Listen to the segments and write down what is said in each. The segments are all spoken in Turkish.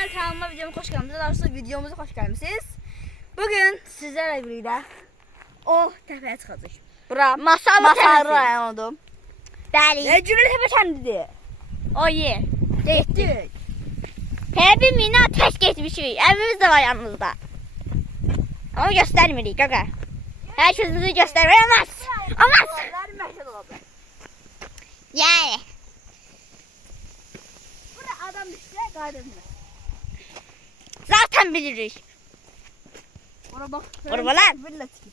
Arkadaşlar kanalıma hoş geldiniz. Daha sonra videomuza hoş gelmişsiniz. Bugün sizlerle birlikte o tepeye çıkacağız. Bura Masarlı rayonudum. Bəli. Ne cürü tepe kendidir. O yer. Getdik. Həbib mina tək getmişik. Əmimiz də var yanımızda. Ama göstərmirik qaqa. Hər sözümüzü göstərmək olmaz. Olmaz. Yəni. Burada adam düşsə qaydınmır. Zaten bilirik. Ora bak. Oralar. Villa tikir.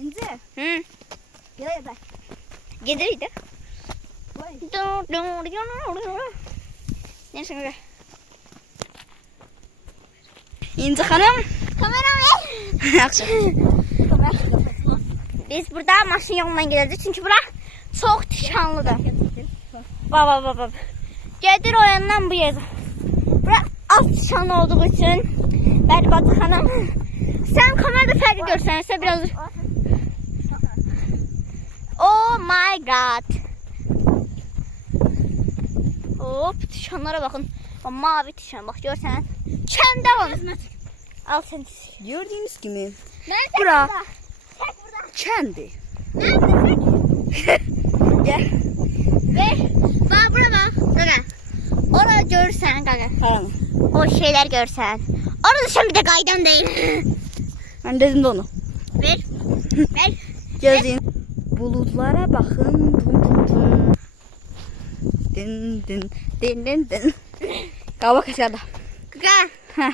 İnce. Hı. Gel bak. Gedirik də. Vay. Neyse qaqa. İnce hanım. Kamera ver. Yaxşı. Biz burada maşın yolundan gedəcəyik çünki bura çox tikanlıdır. Baba. Gedir o yandan bu yerə. Bura az tikanlı olduğu üçün Bəli bacı xanım. Sən kamerada fərqi görsənsə biraz. Oh my god. Hop tikanlara bakın. O mavi tikan bak görsən. Kəndə var. Al sen. Gördüğünüz gibi. Nerede? Bura. Çek burada. Kendi. Gel. Ve bak bura bak. Gaga. Orada görürsən gaga. Tamam. O şeyler görsən. Orada sen bir de qaydan değil. Ben dedim de onu. Ver. Ver. Gözün. Bulutlara bakın. Din din din din din. Kavak aşağıda. Gaga. Heh.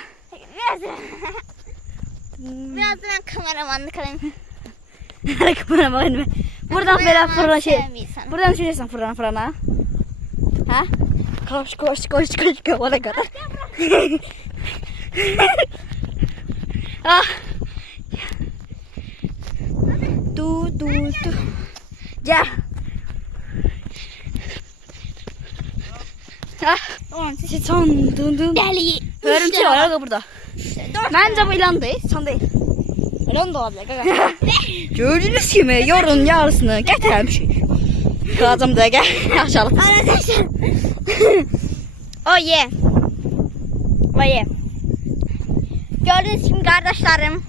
Biraz da ben kameramanlık alayım. Kamera bakın. Buradan böyle fırına şey. Sevmiyorsan. Buradan şöyle fırına. Ha? Koş kavana kadar. Ah. Du. Gel. Ah. Son dun. Deli. Örümcek var orada burada. Dört. Bence bu ilan değil, son değil. İlan da olabilir. Gördüğünüz gibi yorun yarısını getirmişik. Kazım da gel aşağı. Arkadaşlar. Oh yeah. Oh yeah. Gördüğünüz gibi kardeşlerim.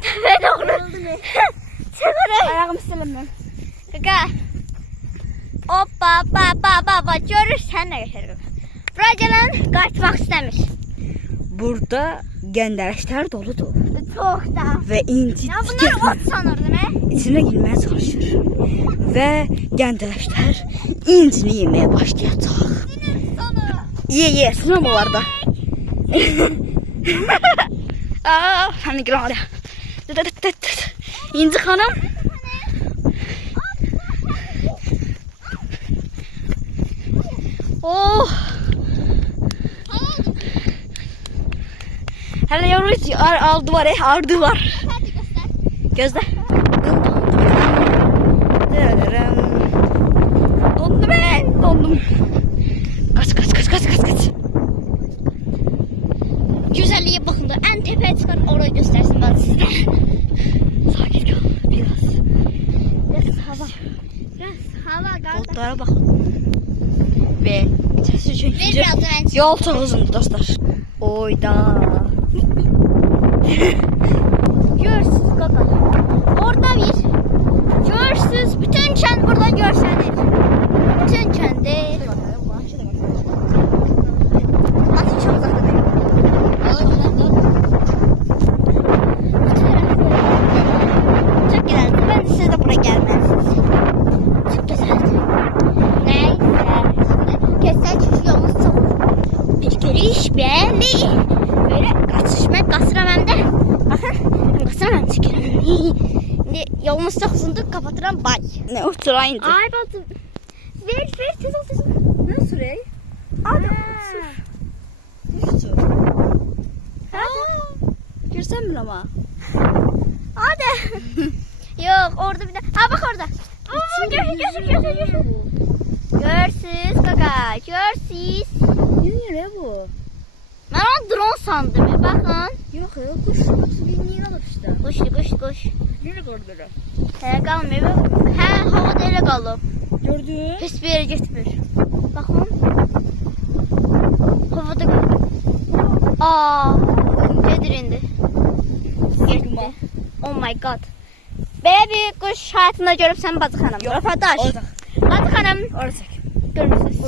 Tepe doğru. Çıkırım. Ayağımı silelim ben. Kaka. Hoppa baba görürsən nə geçer. Buraya gelen kaçmak istemiş. Burada genderişler doludur. Çok da. Ve inci Ya bunlar ot sanırdı ne? içine girmeye çalışır. Ve genderişler incini yemeye başlayacak. Sonu. Ye sınav mı var da? Aa, hani gel oraya. İnci hanım. Oh. Hele yavru aldı var ardı var. Hadi göster. Gözde. Dondum ben. Dondum. Kaç. Güzelliğe bakın da en tepeye çıkan orayı göstersin ben size. Sakin kal biraz. Biraz hava. Biraz hava kardeş. Bulutlara bakın. Ve içerisi çünkü Biraz da ben yol çok uzundu dostlar. Oyda. Görsüz kaka. Orada bir. Görsüz. Bütün kent buradan görsenir. Bütün kendi. Nasıl çok uzakta değil. Çok güzel. Ben de siz de buraya gelmelisiniz. Çok güzel. Neyse. Şimdi keser çünkü yolumuz çok bir giriş belli. Böyle kasıram hem de. Bakın. Kasıram çıkıyorum. Şimdi yolumuz çok uzundur. Kapatıram bay. Ne o sıra indi. Ay baktım. Ver tez ol. Ne sürey? Adam. Düştü. Görsen mi ama? Hadi. Yok orada bir de. Ha bak orada. Görsün. Görsüz kaka. Görsüz. Ne bu? Ben onu drone sandım. Bakın. Yok ya kuş. Niye alır işte? Kuş. Nereye gördüler? He kalmıyor. He havada ele kalıb. Gördün. Heç bir yere getmir. Baxın. god. Belə bir quş həyatında görübsən Bacı xanım. Röportaj. Orada. Bacı xanım Orada çək. görürsünüz.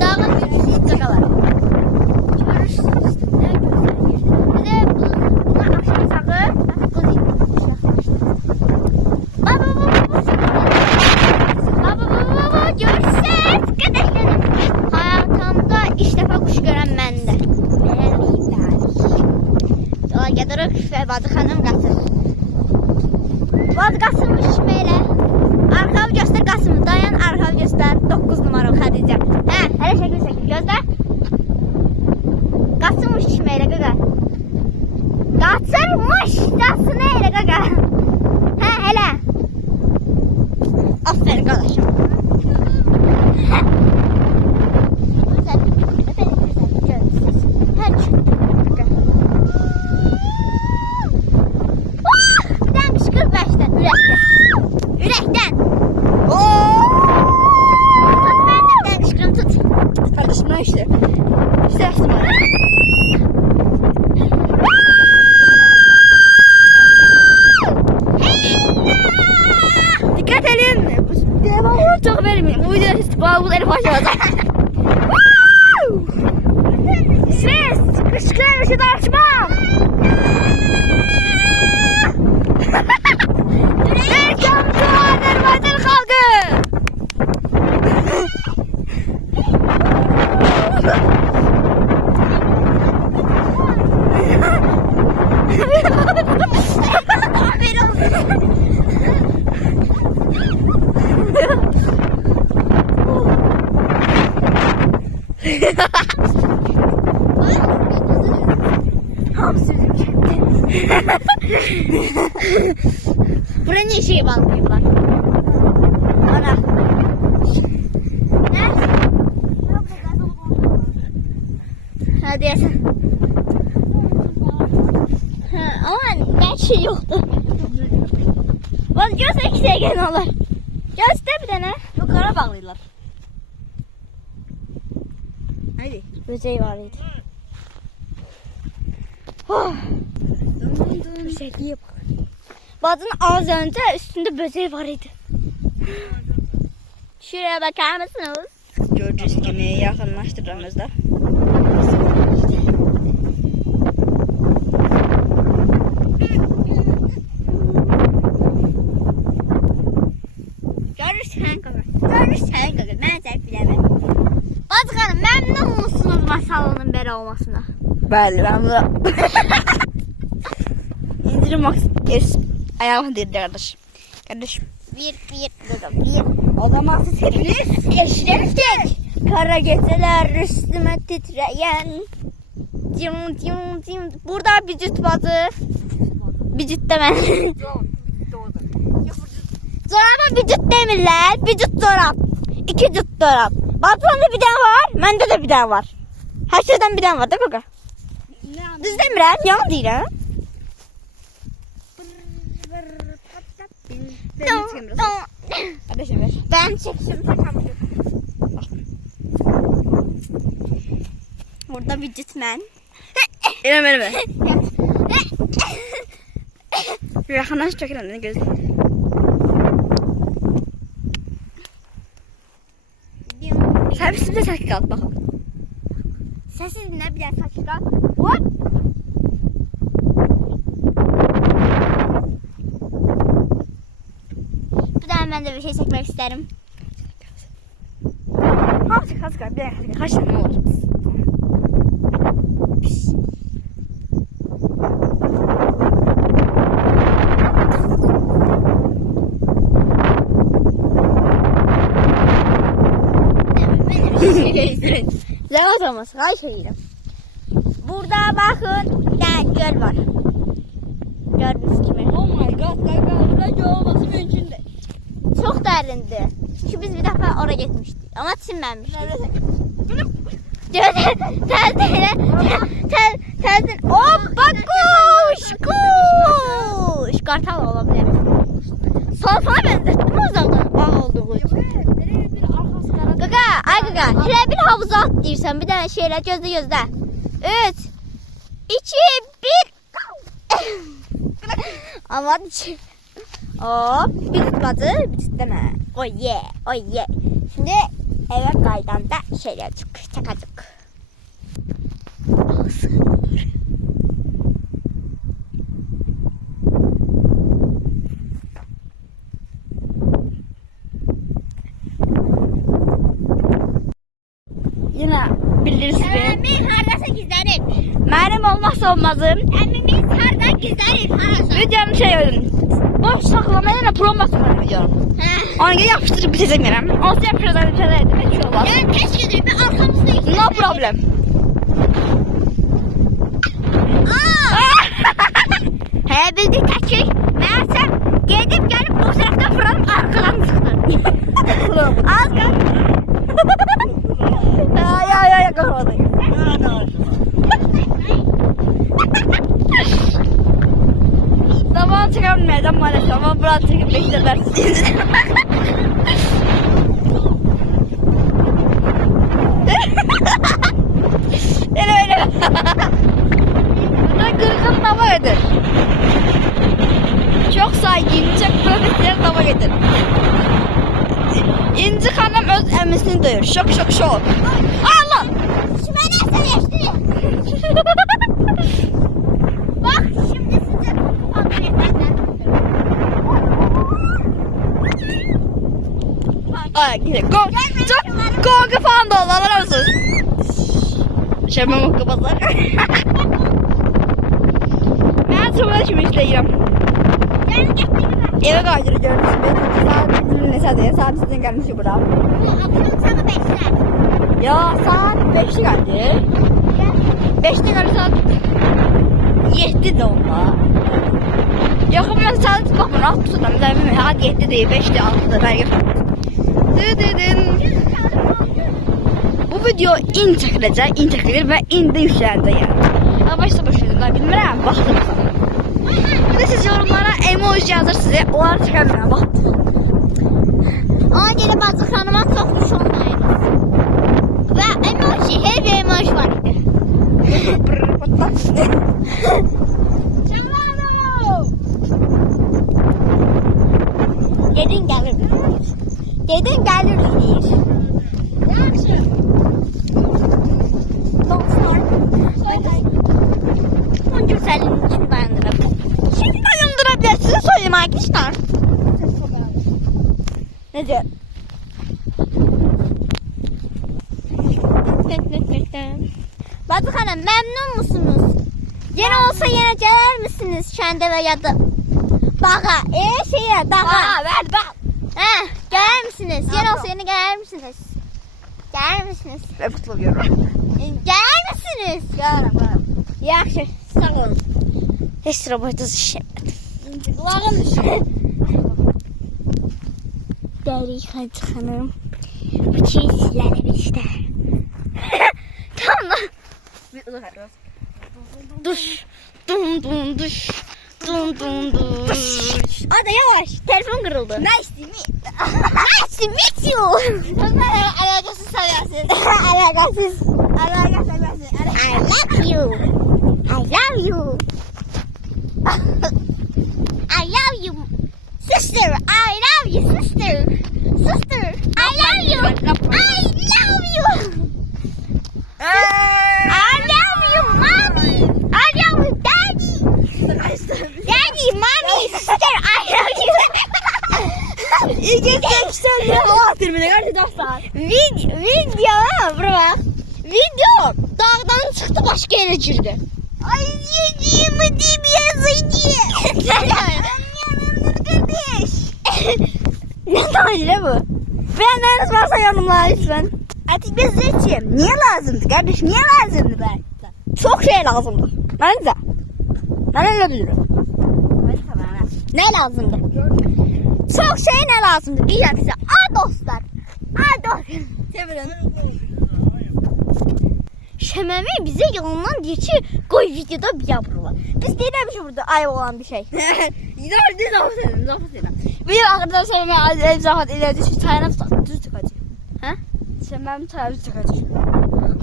Dağın yüzündə qalar. Görürsünüz. Nə gözəl yerdir. Bir də bunlar axşam sağı qız idi. Baba. Görürsünüz. Qədəklərim. Hayatımda ilk dəfə quş görən məndə. Yola gedirik və Bacı xanım qatır. Bacı qasırmış kimi elə. Arxavı göstər Qasımı. Dayan arxavı göstər. 9 numaralı Xədicə. Hə, hələ şəkil gözlə. Qasırmış kimi elə qaqa. Qaçırmışcasına elə qaqa. Hə, elə. Aferin qardaşım. Birdən qışqır bəşdən, ürəkdən. Ürəkdən. Tut mənim də birdən qışqırım, tut. Kardeşim ne işte? İşte yaptım ben. Dikkat edin. Devamını çok vermeyin. Bu videoda bu herif aşağıda. Ses! Kışkırın ışığı açmam. Welcome to Azerbaycan halkı. Buraya ne şey bağlayayım Ana. Ne? Hadi yasan. Ama ne şey yoktu. Bak göster ki gene olur. Göster bir tane. Yukarı bağlıyorlar. Haydi. Böceği var idi. Böcekliğe bak. Bacının az önce üstünde böceği var idi. Şuraya bakar mısınız? Gördüğünüz gibi yakınlaştırdığımızda. Görürsən qaqa. Görürsən qaqa. Mən səhv biləməm. Bacı xanım, məmnun musunuz masalının belə olmasına? Bəli, ben bu. İndirim max. Ayağımı dirdi kardeş. Kardeşim. Bir. O zaman siz hepiniz eşlersek. Kara geceler üstüme titreyen. Cim. Burada Bicüt bacı. Bicüt demem. Zoraba Bicüt demirlər. Bicüt zorab. 2 cüt zorab. Bacımda bir tane var. Məndə de bir tane var. Her şeyden bir tane var da qaqa. Düz demirəm, yalan deyirəm. Kardeşim ver. Ben çekişim takamıyorum. Burada bir cütmen. Elime. Yakınlaş çok önemli gözüm. Sen bir de sakın kal bak. Sessiz ne bir dakika. Hop. Bir daha ben de bir şey çekmek isterim. Az bir dakika. Kaç tane olur? Zahmet olmasın. Ay şeyim. Burada bakın bir tane göl var. Gördüğünüz gibi. Oh my god. Burada olması mümkün değil. Çok derindi. Çünkü biz bir defa oraya gitmiştik. Ama çinmemiş. Tezdin. Hoppa kuş. Kartal olabilir. Salsana benzettim o zaman. Bağ olduğu için. Qaqa, elə bir havuza at deyirsən, bir dənə şeylə gözlə. 3, 2, 1. Ama hop bir tutmadı bir tutlama. Oh yeah oh yeah. Şimdi eve kaydanda şeyler çakacık. Yine bilirsiniz. Emmimin harda gizlenir. Benim olmazsa olmazım. Emmimin harda gizlenir. Videonun şey ödün. Boş saklamaya da promo var videonun. Ona göre yapıştırıp bitecek benim. Olsa yapıştırıp bitecek. Bir şey olmaz. Yani teşekkür bir arkamızda iki. No problem. He bildik tekik. Meğerse gidip gelip o tarafta fırlanıp arkadan sıktı. Az kal. Ya kalmadı. Zaman çıkarmayacağım maalesef ama biraz çekip beklersiniz. öyle. Burada kırgın tava getir. Çok saygın, çok profesyonel tava getir. İnci hanım öz emmisini doyur. Şok. Allah! Şimdi ne sevişti? Bak şimdi size kontrol efendim. Ay gidelim. Çok korku falan da oldu. Allah olsun. Şemem o kapatlar. Ben sonra şimdi işleyeceğim. Eve kaydıracağım. Saat sizin gelmişi bura. Akşam sana 5'ler. Ya saat 5'te geldi. 5'te geldi saat 7 de olma. Yakın ben saat bakın 6'da mesela saat 7 değil 5'te 6'da belki. Bu video in çekilir ve in de yüklendi yani. Ama başta başladım bilmirəm, baxdım. Bir de siz yorumlara emoji yazır size, onlar çıkarmıyor, baxdım. Ona göre bazı kanıma sokmuş olmayınız. Ve emoji, her bir emoji var idi. Dedin gelir. Dedin gelir deyir. Yaxşı. Dostlar. Onun güzelliğini kim dayandırabilir? Kim dayandırabilir size söyleyeyim arkadaşlar. Ne diyor? Bazı hanım memnun musunuz? Yine olsa yine gelir misiniz Şendeve ya da bağa? Şeye dağa. Ver bak. Gelir misiniz? Yine olsa yine gelir misiniz? Gelir misiniz? Ben futboluyorum. Gelir misiniz? Gelirim. Yaxşı, sağ olun. Heç sıra boyduz işlemedim. Kulağım düşüyor. Derik Hacı Hanım. Bu çiğ sizlerle işte. Tamam. Duş. Dum duş. Dum duş. Hadi yavaş. Telefon kırıldı. Nice to meet. Nice to meet you. Alakasız seversin. Alakasız. Alakasız seversin. I love you. I love you. I love you. Sister, I love you, sister. Sister, I love you. I love you. I love you, mommy. I love you, daddy. Daddy, mommy, sister, I love you. İyi geçmişler ya. Allah filmine karşı dostlar. Video, bak. Video dağdan çıktı başka yere girdi. Ay yediğimi diyeyim yazıydı. Kardeş. Ne tacile bu? Beğenleriniz varsa yanımda lütfen. Artık biz seçeyim. Niye lazımdı kardeş? Niye lazımdı ben? Çok şey lazımdı. Ben de. Ben öyle bilirim. Ne lazımdı? Çok şey ne lazımdı? Diyeceğim size. Dostlar. Dostlar. Şememi bize yalandan diyor ki koy videoda bir yapıyorlar. Biz değilmiş burada ayıp olan bir şey. Zafat edin. Bir arkadaşlar sonra ev zafat ileride şu tane düz tıkacak. Ha? Sen ben düz tıkacak.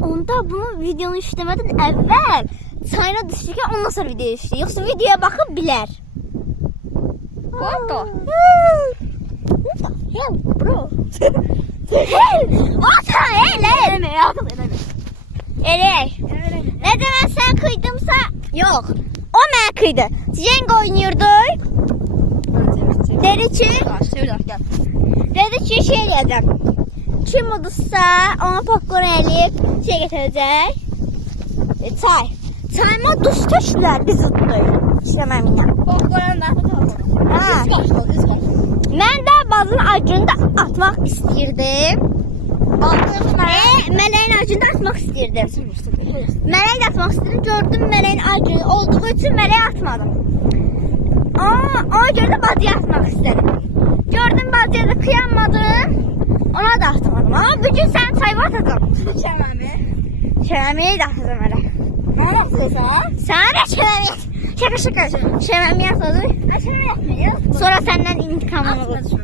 Onda bunu videonu işlemeden evvel çayına düştükten ondan sonra video işliyor. Yoksa videoya bakıp biler. What the hell, bro? What the hell? Eley. Ne zaman sen kıydımsa Yok. o mən kıydı. Jenga oynuyorduk. Dedi ki şey diyeceğim. Kim udursa ona popcorn eləyib şey getirəcək. Çay. Çayma duz tökdülər biz utduk. İşləməm yine. Popcorn da. Ha. Mən də bazın acını da atmaq istirdim. Meleğin acını da atmak istirdim. Meleği de atmak istedim. Gördüm meleğin acını olduğu için meleği atmadım. Ona göre de bazıya atmak istedim. Gördüm bazıya da kıyamadım. Ona da atmadım. Ama bugün sen sayfa atacağım. Şemamiyeyi de atacağım öyle. Ne yapıyorsun? Sana da şemamiyet. Şaka. Şemamiyet atacağım. Sonra senden intikamını alacağım.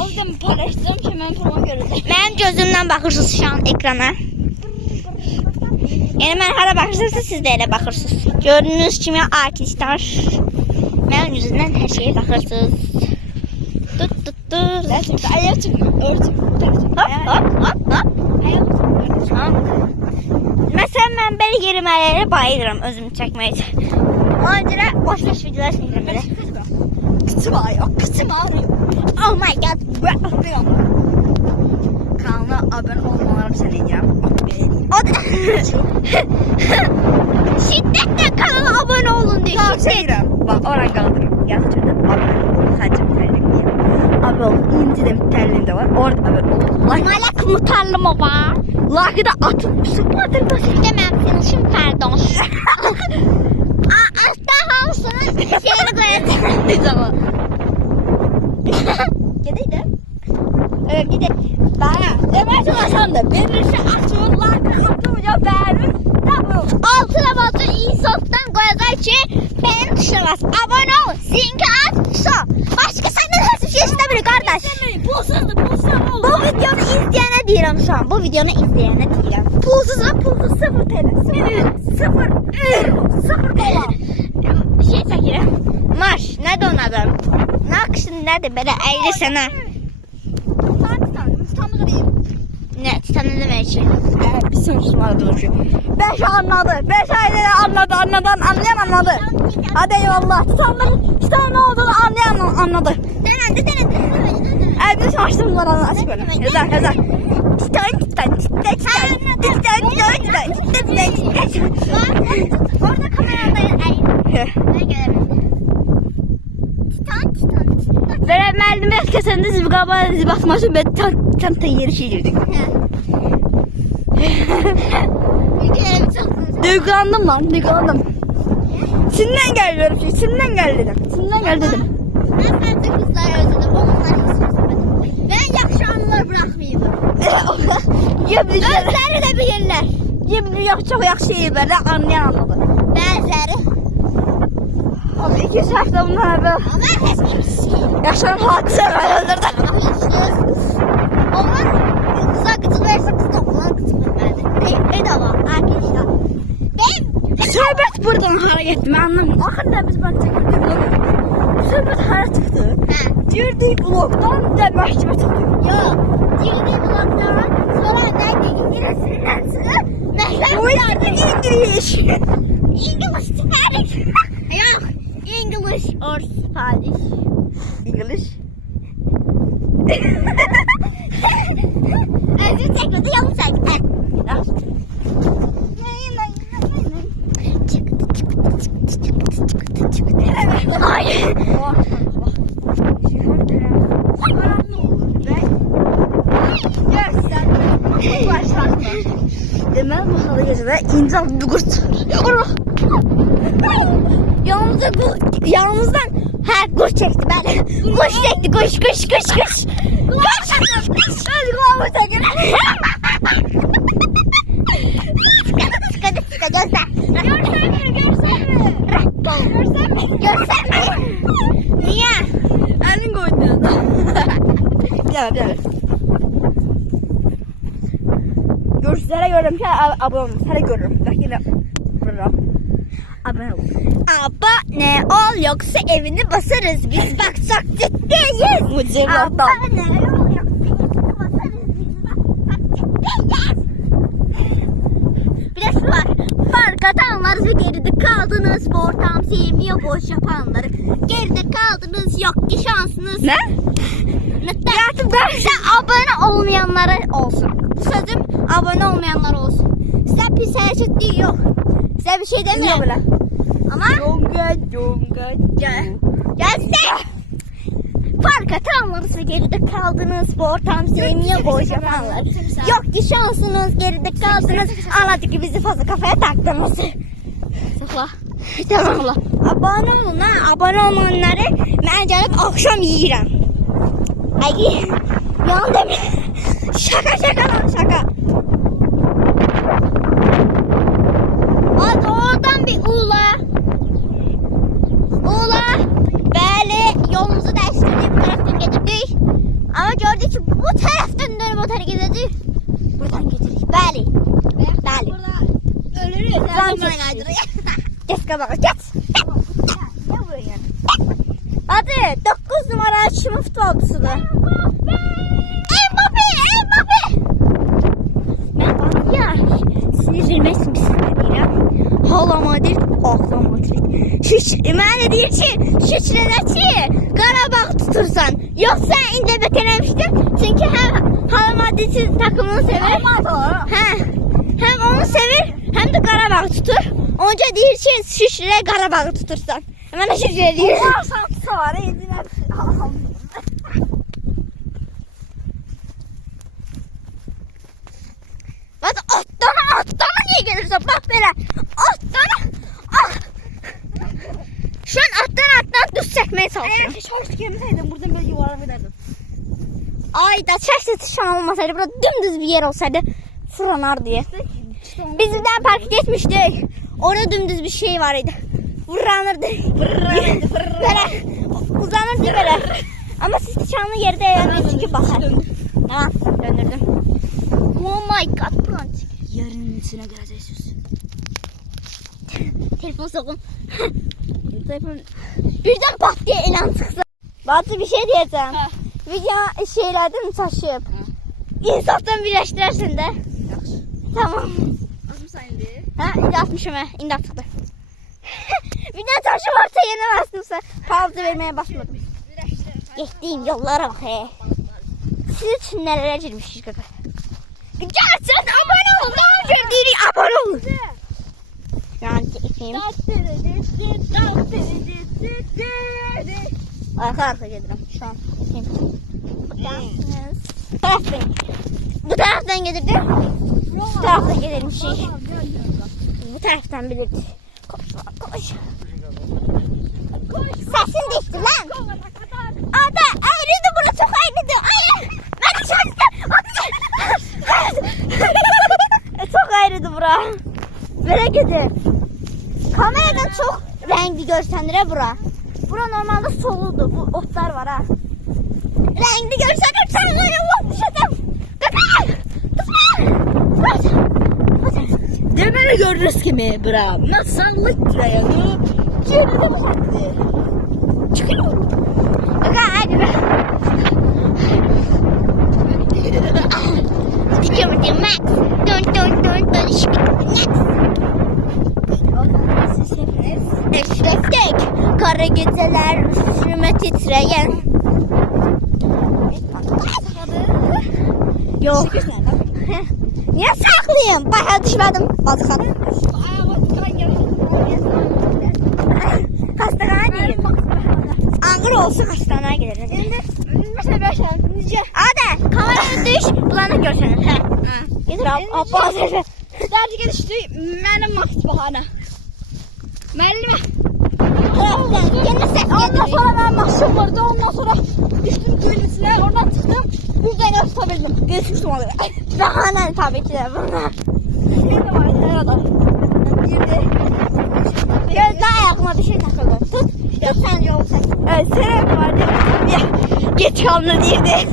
O yüzden paylaştığım şey ben tamam göreceğim. Benim gözümden bakırsınız şu an ekrana. Yani ben hara bakırsınız siz de elə bakırsınız. Gördüğünüz kimi arkadaşlar. Benim yüzümden her şeye bakırsınız. Tut. Ayağı çıkmıyor. Örtüm. Hop. Mesela ben böyle yerimelere bayılırım özümü çekmeye. Ona göre boş videolar çekiyorum böyle. Kıçım ağrıyor. Kıçım ağrıyor. Oh my god. Kanala abone olmalarım seni diyeceğim. Şiddetle kanala abone olun diyor. Tamam çekiyorum. Bak oradan kaldırırım. Gerçekten abone olun. Sadece bir tane diye. Abone olun. İncide bir tane de var. Orada abone olun. Malak mutarlı mı var? Like'ı da atın. Sıfırdır da. Demem senin için pardon. Altta hamsının şeyini koyacağım. Ne zaman? Gideydi. Evet gide. Bana. Demeye çalışan da. Verirse açın. Like'ı atınca beğenin. Tamam. Altına basın insoftan koyacak ki benim tuşuna bas. Abone ol. Zinki at. So. Başka senden hiçbir şey istemiyor kardeş. Pulsuzdu. Bu videonu izleyene diyorum şu an. Bu videonu izleyene diyorum. Pulsuz ve pulsuz 0 TL. 0 dolar. Bir şey çekiyorum. Marş. Ne donadım? Ne akışın nedir böyle eğri sana? Ne? Titanı demek için. Bir sınırsım vardı o şey. 5 anladı. 5 ayları anladı. Anlayan anladı. Hadi eyvallah. Titan'ın ne olduğunu anlayan anladı. Denendi. Evde çalıştım var açık böyle. Güzel. Titan. Orada kameradayım. Ben göremedim. Titan. Böyle merdime kesende zibi basmışım. Ben tam yeri şey girdik. Duygulandım lan. Şimdiden gel dedim. Şimdiden gel dedim. Ben sadece kızları özledim. Onları hiç özlemedim. Ben yakşı anılar bırakmayayım. Özleri de bilirler. Yemin çok yakşı iyi böyle anlayan anladı. Bazıları. Abi 2 hafta bunlar böyle. Ama hepsi Yaşanan hadise öldürdü. Onlar kıza gıcık verirse kız da okula gıcık vermedi. Bedava arkadaşlar. Söhbət buradan hara getdi? Mən anlamıyorum. Axırda biz bak çəkirdik vlog. Söhbət hara çıxdı? Girdik vlogdan da məhkəmə çıxdı. Yok. Girdi bloklara. Sonra nerede İngilizcesinden çıkıp O yüzden İngiliz. English Spanish. Yok. English or Spanish. İngiliz. Özür çekmedi yalnız çekti. Hayır. Deməli bu halı gecədə incə bir qurt çıxır. Yanımızdan kuş çekti ben. Kuş çekti kuş. Kuş. Hadi kulağımı çəkin. Sıkı göster. Gösterme. Niye? Əlin qoydu. Bir dəqiqə. Görüşlərə görürüm ki, ablam, sənə görürüm. Bəlkə elə vururam. abone ol. Abone ol yoksa evini basarız. Biz baksak ciddiyiz. Mıcırlardan. Abone ol yoksa evini basarız. Biz baksak ciddiyiz. Bir de şu var. Fark atanlar ve geride kaldınız. Bu ortam sevmiyor boş yapanları. Geride kaldınız, yok ki şansınız. Ne? Artık sen abone olmayanlara olsun. Sözüm abone olmayanlara olsun. Size pis hareket değil yok. Size bir şey demiyorum. Böyle. Ama Conga. gelsin. Fark atanlarsa geride kaldınız. Bu ortam sevmiyor boş yapanlar. Yok ki şansınız, geride kaldınız. Anladık ki bizi fazla kafaya taktınız. Sıkla. Tamam. Abone olun ha. Abone olmayanları ben gelip akşam yiyeceğim. Ay yan deme. Şaka lan şaka. Hadi oradan bir uğla. Uğla. Böyle yolumuzu değiştirdik. Bu taraftan getirdik. Ama gördük ki bu taraftan dönüp o tarafa gideceğiz. Buradan getirdik. Böyle. Böyle. Ölürüz. Zaman geç kabak. Geç. Ne buraya? Hadi 9 numara şımı futbolcusunu. Mbappe. Ben bak ya sinirlenmesin bir sinirliyim. Hala Madrid, akla Madrid. Mənə deyir ki, şişirənə ki, Qarabağ tutursan. Yoxsa indi bəkələmişdim. Çünki həm Hala Madrid'in takımını sevir. Hem onu sevir, hem de Qarabağ tutur. Onca deyir ki, şişirə Qarabağ tutursan. Mənə şişirəliyir. Sonra yediler. Bak atlana niye gelirse bak böyle atlana. Şu an attan düz çekmeye çalışıyorum. Eğer şort giymeseydim buradan böyle yuvarlak ederdim. Ay da çeşitli tışan olmasaydı burada dümdüz bir yer olsaydı fırlanar diye. Biz birden park etmiştik. Orada dümdüz bir şey var idi. Fırlanırdı. Böyle uzanırdı böyle. Ama siz tışanlı yerde eğlenmeyin çünkü bakar. Tamam döndürdüm. Oh my god buran çık. Yarının içine gireceğiz. Telefon sokun. Telefon birden pat diye ilan çıksa. Batı bir şey diyeceğim. Ha. Video şeylerden taşıyıp. İnsaftan birleştirersin de. Yaxşı. Tamam. Az mı sayındı? Ha indi atmışım he. İndi atıldı. Video taşı varsa yeni bastımsa. Pauza vermeye başladım. Geçtiğim yollara bak he. Siz için nelere girmişiz kaka. Gerçekten abone olun. Ne girdiğini abone olun. Yani ekmeğim. Arka gelirim şu an. Bu taraftan gelirdi. Bu taraftan gelirmiş. Bu taraftan bilirdi. Koş. Sesin düştü lan. Ada ayrıydı bunu çok ayrıydı. Ay. Ben dışarıda. Çok ayrıydı bura. Böyle gidin. Kameradan çok renkli görsenlere bura. Bura normalde soludu. Bu otlar var ha. Renkli görsenler sen böyle ot düşeceğim. Demeli görürüz kimi bra. Masallık dayanı. Yerine bakdı. Çıkıyorum. Kaka hadi be. Gidiyorum diye Max. Dön. Eşreftek. Kara geceler üstüme titreyen. Yok. Niye saklayayım? Bayağı düşmedim. Batıkan. Hastane değil. Ankara olsa hastaneye giderim. Mesela ben şarkınızca. Hadi kameraya düş. Bulanık görsen. Getir abba. Derdi gelişti. Benim maks bahane. Benim Gene ses ondan sonra ben mahşum vardı. Ondan sonra düştüm köyün içine. Oradan çıktım. Buradan tutabildim. Geçmiştim oraya. bahane tabii ki de bunlar. Ne de var her adam. Girdi. Gözde ayakıma bir şey takıldı. Tut sen yol sen. Evet selam vardı. Geç kaldı diye.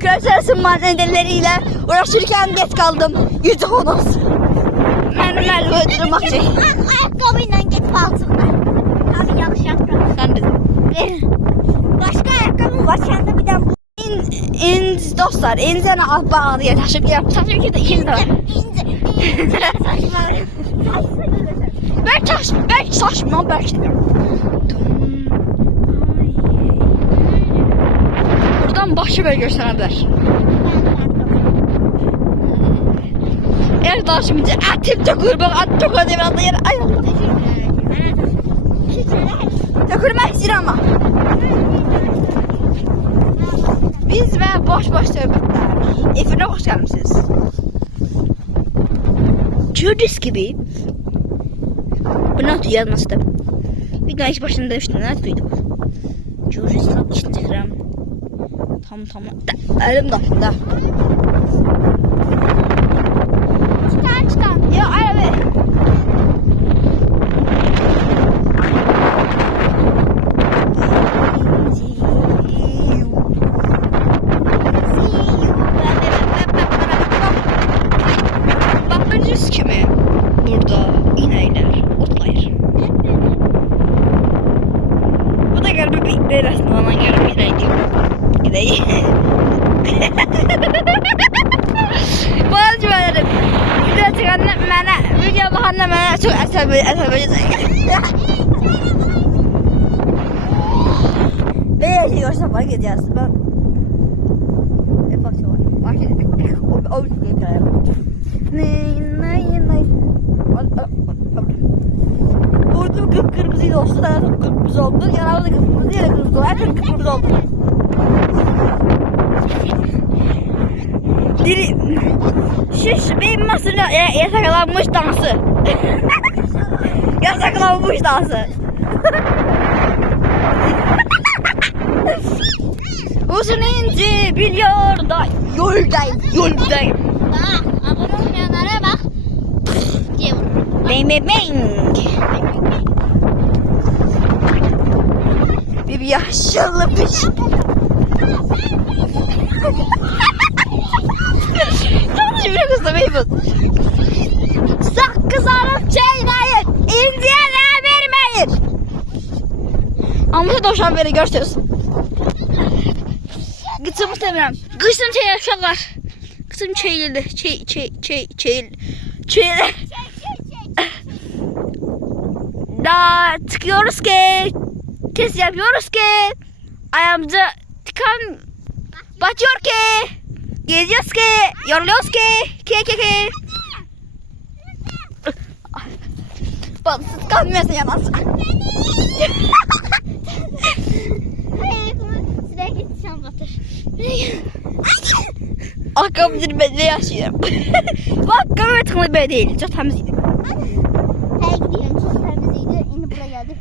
Köşe ısınma nedelleriyle uğraşırken geç kaldım. %10 olsun. Mənim əlimi öldürmək çək. Ayakkabı ile git paltına. Abi yanlış yapma. Sən dedin. Başka ayakkabı var. Sende bir tane bu. Dostlar, incəni bağlıya taşıb gəlib. Taşıb ki də ikinci də var. Bəlkə saçma, bəlkə də. Buradan başı belə görsənə bilər. Eğer daha şimdi atıp tökülmek, at tökülmek biraz yer. Ay Allah. Tökülmek istiyor ama. Biz ve boş söhbətlər. Efirə hoş gəlmisiniz. Gördüyünüz gibi. Bu ne atıyor yazması da. Bir ilk başında demiştim ne atıyordu. Gördüyünüz gibi Instagram. Tam. Elim da. Çıkan. Ya abi. Bakıcız kimi burada inəklər otlayır. Bu da qəribə bir inək aslında bana qəribə inək deyil. İnək. Bazı cümlələrim. Video çıxanda mənə, video baxanda mənə çox əsəbi. Belə şey görsən fark edəcəksin. Ben bak şey var. Fark edəcək. O bir şey gələm. Nay. Vurdum kıpkırmızıydı olsun. Daha çok kıpkırmızı oldu. Yanağımda da kıpkırmızı yere kıpkırmızı oldu. Her türlü kıpkırmızı oldu. Diri. Şiş benim masada yasaklanmış dansı. Yasaklanmış dansı. Uzun ince biliyor da yoldayım. Bak abone olmayanlara bak. Diye vur. Bang. Bir yaşlı piş. Tanrıcı bir kızla Mabel. Sakız alıp çeynayın. İnciyene vermeyin. Ama sen tavşan beni görsün. Gıçımı semirəm. Qışım çeyil uşaqlar. Qışım çeyildi. Çeyil. Da çıkıyoruz ki. Test yapıyoruz ki. Ayağımıza tıkan batıyor ki. Geziyoruz ki. Yoruluyoruz ki. Ke. Balıksız kalmıyorsun yanarsın. Ayakkabı ben yaşıyorum. Bu ayakkabı tıklı böyle değil. Çok temiziydi. Hey gidiyorum. Çok temiziydi. Şimdi buraya geldik.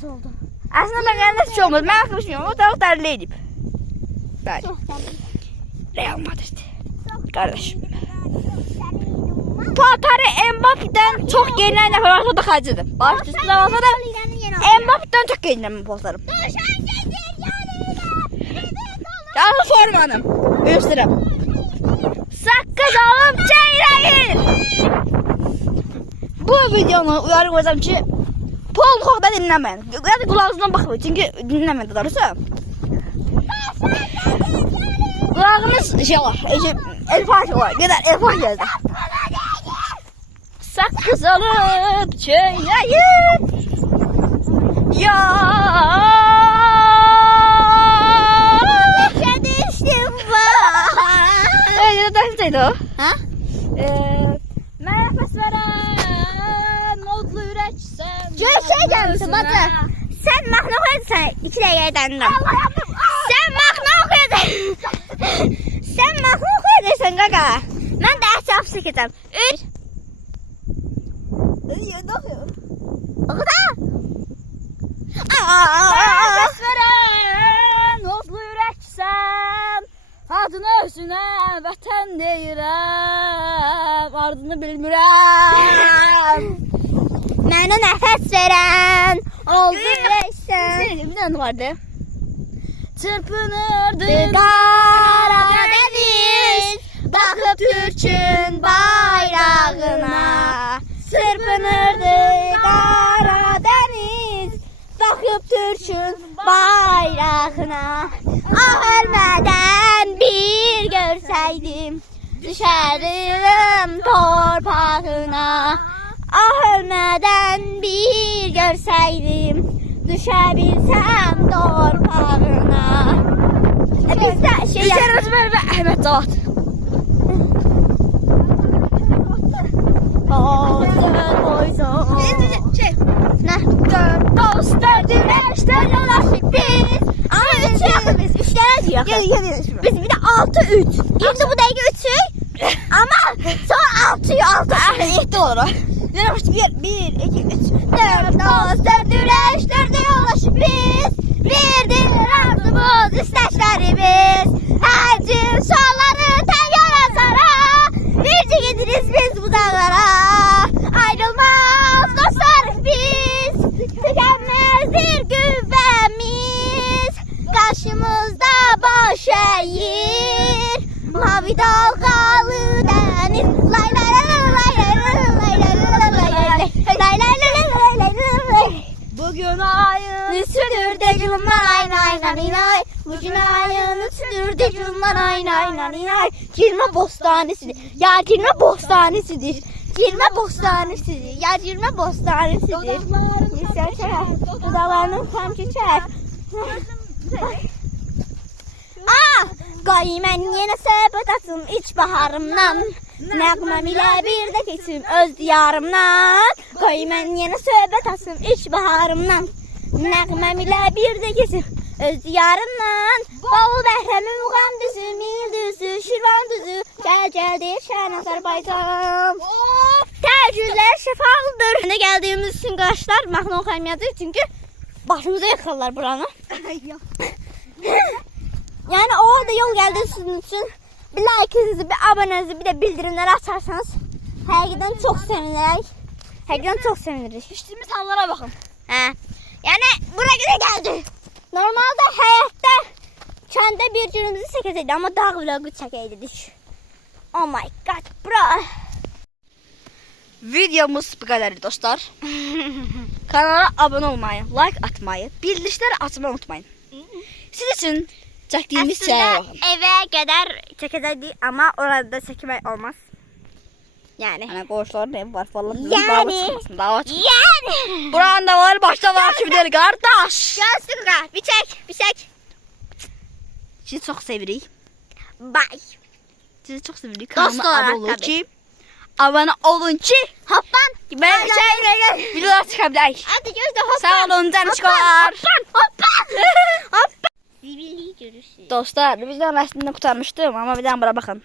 Soldu. Aslında ben kendisi şey olmadı. Ben ayakkabı o tavuk terliydim. Ben. Çok temiz. Real Madrid. Kardeşim. Paltarı Mbappe'den çok giyinen yapar. Ortada kaçırdım. Baş üstüne olsa da Mbappe'den çok giyinen paltarım. Yalnız formanım. Üstürüm. Sakız alıp çeyreğin. Bu videonu uyarı koyacağım ki Paul Hog'da dinlemeyin. Yani kulağınızdan bakmayın çünkü dinlemeyin doğrusu. Kulağınız şey var. Elfah var. Gider elfah geldi. Sakız alıp çeyreğin. Ya. Öyle o. Ha? Nefes veren mutlu yüreksen. Şey gelmişsin Batı. Sen mahnı okuyordun. 2 dakikaya döndüm. Sen mahnı okuyordun. Sen mahnı okuyordun kaka. Ben de hesap çekeceğim. 3. Ne oluyor? Oku da. Nefes veren mutlu yüreksen. Adını özüne vətən deyirəm, ardını bilmirəm. Mənə nəfəs verən oldu ürəksən. Bir tane vardı. Çırpınırdı Qara dəniz, baxıb Türkün bayrağına. Türk'ün bayrağına. Ah ölmeden bir görseydim, düşerim torpağına. Ah ölmeden bir görseydim, düşebilsem torpağına. Biz de şey Hüseyin Özmer ve Ahmet Zavat. Şey, ne? Dört dost, dört yolaşık biz. Ama üç yakın biz. Üçlere diyor. Biz bir de 6-3. Şimdi bu dakika 3'ü. Ama sonra 6'yı 6. Yetti olur o. Bir, iki, üç. Dört dost, dört yolaşık biz. Birdir arzumuz, isteşlerimiz. Her gün soğanları ten yara sara. Birce gideriz biz bu dağlara. Ayrılmaz dostlar biz. Tükenmezdir güvemiz. Karşımızda boş eğir. Mavi dalgalı deniz. Lay lay lay lay lay lay lay lay lay lay. Lay lay lay lay lay lay lay. Bugün ayın Üstüdür de cümler ay nay nay nay. Bugün ayın üstüdür de cümler ay nay nay nay. Cilme bostanesidir. Ya cilme bostanesidir. Cilme bostanesidir. Ya cilme bostanesidir. Yüksel çeker. Dudaklarının tam çiçek. Qaymən yenə söhbət açım iç baharımdan. Nəğməm ilə bir də keçim öz diyarımdan. Qaymən yenə söhbət açım iç baharımdan. Nəğməm ilə bir də keçim öz diyarımdan. Bavul bəhrəmi muğam düzü, mil düzü, şirvan düzü. Gəl deyir şən Azərbaycan. Təəccüzlər şəfalıdır. Ne geldiğimiz için qarşılar mahnı oxuyamayacaq çünkü başımıza yıkarlar buranı. Yani orada yol geldi sizin için. Bir like'ınızı, bir abonenizi, bir de bildirimleri açarsanız herkeden çok seviniriz. Herkeden çok seviniriz. İçtiğimiz hallara bakın. He. Yani buraya göre geldi. Normalde hayatta kendi bir günümüzü çekecektik ama dağ vlogu çekeydik. Oh my god bro. Videomuz bu kadar dostlar. Kanala abone olmayı, like atmayı, bildirimleri açmayı unutmayın. Siz için çektiğimiz şeye bakın. Eve kadar çekecektik ama orada çekmek olmaz. Yani. Hani koğuşların evi var falan. Yani. Dava çıkmasın. Yani. Buranın da var, başta var şimdi kardeş. Görsün ka. Bir çek, bir çek. Sizi çok sevirik. Bye. Sizi çok sevirik. Dost Kanalıma olarak abone olun tabii. ki. Abone olun ki. Hoppan. Ben şey videolar çıkabilir. Hadi gözde hoppan. Sağ olun canışkolar. Hoppan. Hoppan. Zibilliyi görürsün. Dostlar bizden aslında kurtarmıştım ama bir daha bana bakın.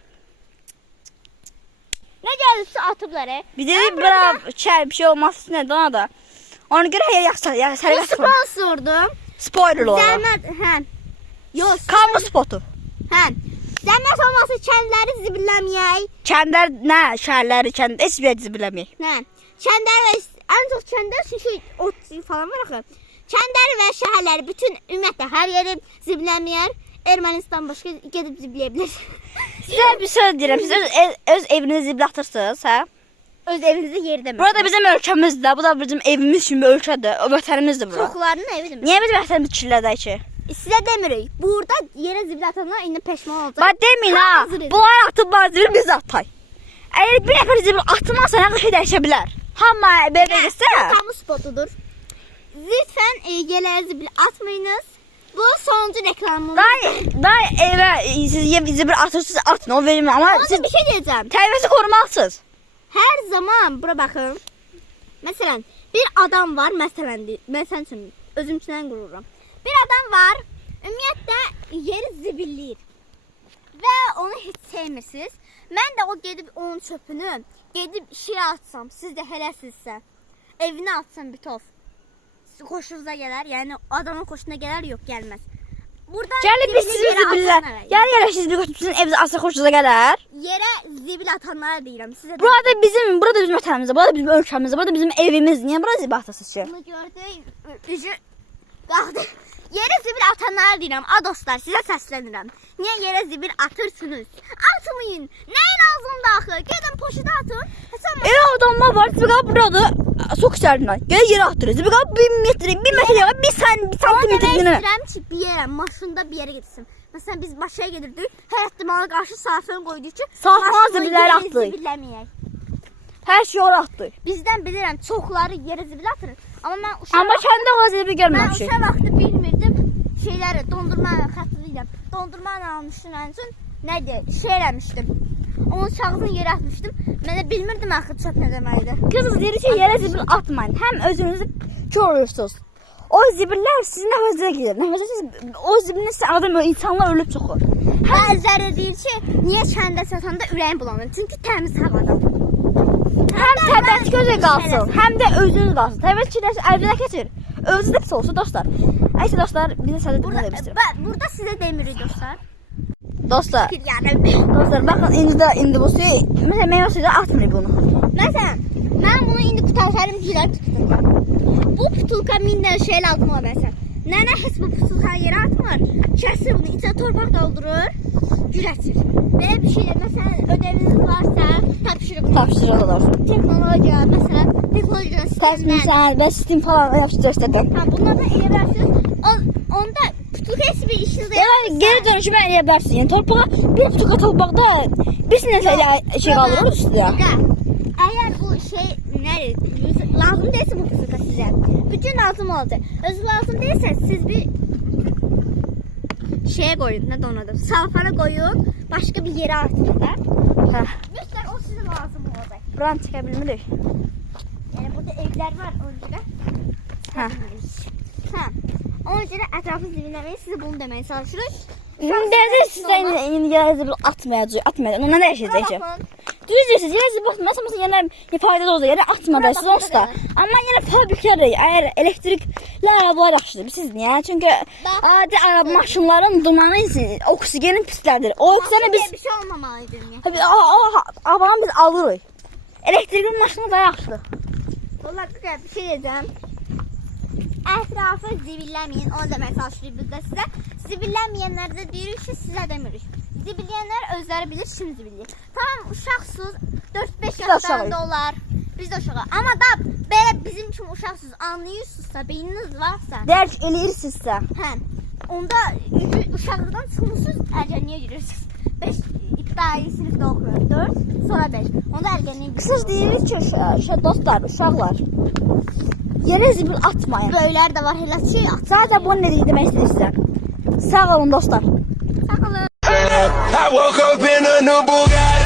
Ne gelirse atıpları. Bir de bir şey olmaz ne daha da. Ona göre ya Bu sarı sponsordum. spoiler olur. Zəhmət, hə. Yox, Kamu spotu. hə. Zəhmət olmasa kəndləri zibilləməyək. Kəndlər nə şəhərləri kənd heç bir yer bilməyək. Hə. Kəndlər və ən çox kəndlər çünki ot falan var axı. Kəndlər və şəhərləri bütün ümumiyyətlə hər yeri zibilləməyər. Ermənistan başqa gedib zibiləyə bilər. Sizə bir söz deyirəm. Siz öz evinizi zibilə atırsınız, hə? Öz evinizdə yeri demək. Burada bizim ölkəmizdir. Bu da bizim evimiz kimi bir ölkədir. O vətənimizdir bura. Çoxlarının evi demək. Niyə biz vətənimizi kirlədək ki? Sizə demirik. Burada yerə zibilə atanlar indi peşman olacaq. Bax demin ha. Hazır edin. Bunlar atıblar zibil biz atay. Əgər bir nəfər zibil atmazsa nə şey dəyişə bilər. Hamma belə getsə. Bu kamu spotudur. Lütfen yerlərə zibil atmayınız. Bu sonuncu reklamımız. Day evə siz zibil atırsınız atın o verim ama Ama siz bir şey diyeceğim. tərbiyəsi qorumalısınız. Her zaman bura bakın. Mesela bir adam var mesela için özüm için gururum. Bir adam var. Ümumiyyətlə yeri zibilləyir. Və onu heç sevmirsiniz. Mən də o gedib onun çöpünü gedib işə atsam, siz də heləsizsə, evinə atsam bütöv. Xoşunuza gələr, yəni adamın xoşuna gələr, yox gəlməz. Buradan Gəlib biz sizi zibillər. Gəl siz bir götürsün evinizi asla xoşunuza gələr. Yerə zibil atanlara deyirəm. Sizə Burada bizim vətənimizdir, burada bizim ölkəmizdir, burada bizim evimiz. Niyə bura zibil atasınız ki? Bunu gördük, üzü qaldı. Yerə zibil atanlara deyirəm, a dostlar, sizə səslənirəm. Niyə yerə zibil atırsınız? Atmayın. Nəyə lazımdır axı? Gedin poşetə atın. Elə adamlar var, zibil buradır. Sok içərdindən. Gəl yerə atdırır. Zibil qalıb 1 metre, 1 metre yox, 1 santimetr Onu dinə. istəyirəm ki, bir yerə, maşında bir yerə getirsin. Məsələn, biz Bakıya gedirdik. Hər ehtimala qarşı safən qoyduq ki, Safan maşını zibilləri yerə atdıq. zibilləməyək. Hər şey ora atdı. Bizdən bilirəm, çoxları yerə zibil atır. Amma mən uşaq Amma kəndə o zibil mən görməmişik. uşaq vaxtı bilmirdim şeyləri, dondurma xatırlayıram. Dondurma almışdım ən son. Nədir? Şey eləmişdim. Onun kağızını yerə atmışdım. Mən də bilmirdim axı çöp nə deməkdir. Qızız deyir ki, yerə zibil atmayın. Həm özünüzü görürsünüz. O zibillər sizin nəfəsinizə gedir. Nəfəsiniz o zibilin sizin adam insanlar ölüb çoxu. Bəziləri deyir ki, niyə kəndə satanda ürəyim bulanır? Çünki təmiz havadan. Həm təbiət gözə qalsın, həm də özünüz qalsın. Təbiət kirləşir, əldə keçir. Özü də pis olsun dostlar. Aysə dostlar, bizə sədə demək istəyirəm. Burada sizə demirik dostlar. Dostlar, Yəni dostlar baxın indi bu suyu, məsələn meyvə suyu da atmır bunu. Məsələn, mən bunu indi qutarım gülər tutdum. Bu putulka minden şey lazım o məsələn. Nənə heç bu putulkanı yerə atmır. Kəsir bunu, içə torpaq doldurur, gürətir. Belə bir şeylə məsələn ödeviniz varsa, Tapşırıq da olsun. texnologiya, məsələn, texnologiya Tərs sistemindən. misal, bəs sistem falan yapışdırırsan. Ha, bunlardan elə bilərsiniz. Onda putulka heç bir işinizdə Yəni geri dönüşümə eləyə bilərsən. Yəni torpağa bir tutuqa torpaqda bir sinəsə elə şey qalır üstüdə. Eğer bu şey ne lazım değilse bu putulka size. Bütün lazım olacak. Özü lazım değilse siz bir şeye koyun. Ne de onun adı? Salfana koyun. Başka bir yere atın da. Hə. Lütfen o size lazım olacak. Buranı çəkə bilmirik. Yani burada evler var önceden. Hə. Ha. Onun için etrafı zibilləməyi size bunu demeye çalışırız. İndi sizə indi yerə zibil atmayacaq. Ondan nə yaşayacaq? Bakın. Düz deyirsiniz, yerə zibil atmasın, yenə faydalı olacaq. Yerə atmadasınız olsa da. Amma yenə fabriklər əgər elektriklər arabalar yaxşıdır. Siz niyə? Çünki adi araba maşınların dumanı oksigenin pislərdir. O oksijeni biz Bir şey olmamalıydı. tabii havanı biz alırıq. Elektrikli maşını da yaxşıdır. Vallahi bir şey diyeceğim. Etrafı zibilləməyin, onu demək çalışırıq biz də sizə. Zibilləməyənlər də deyirik ki, sizə demirik. Zibilləyənlər özləri bilir, kim zibilləyir. Tamam, uşaqsız, 4-5 yaşlarında olar. Biz də uşaqlar. Amma da belə bizim kimi uşaqsız anlayırsınızsa, beyniniz varsa, Dərk eləyirsinizsə. hə, onda uşaqlıqdan çıxmısınız, ərgənliyə girirsiniz. 5 ibtidai sinifdə oxuyur, 4, sonra 5. Onda ərgənliyə girirsiniz. Qısız deyirik ki, dostlar, uşaqlar. Yerə zibil atmayın. Böylər də var, elə şey at. Sadəcə bunu nə demək istəyirsən? Sağ olun dostlar. Sağ olun. I woke up in a new Bugatti.